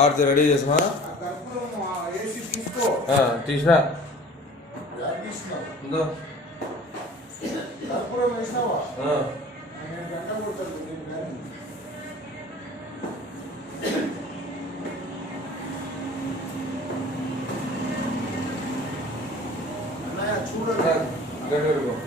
Aarti ready చేసినా తీసినా చూడండి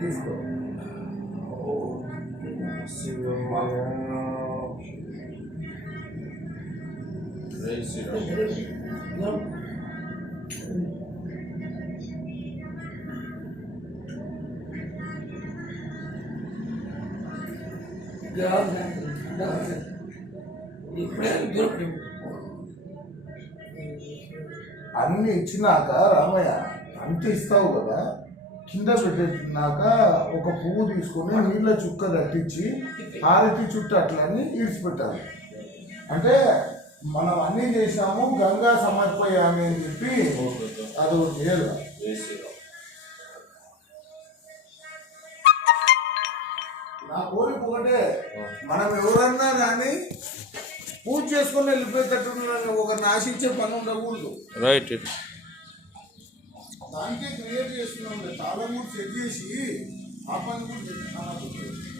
తీసుకో అన్ని ఇచ్చినాక రామయ్య అంత ఇస్తావు కదా, కింద పెట్టినాక ఒక పువ్వు తీసుకొని నీళ్ళ చుక్క కట్టించి హారతి చుట్టూ అట్లన్నీ ఈడ్చిపెట్టాలి. అంటే మనం అన్నీ చేసాము, గంగా సమర్పయామి అని చెప్పి అది చేయాలి. నా కోరిక ఒకటే, మనం ఎవరన్నా కానీ పూజ చేసుకుని వెళ్ళిపోయేటట్టు ఒకరిని ఆశించే పని ఉండకూడదు. రైట్. దానికే క్రియేట్ చేస్తున్నాం. చాలా కూడా సెట్ చేసి ఆ పని కూడా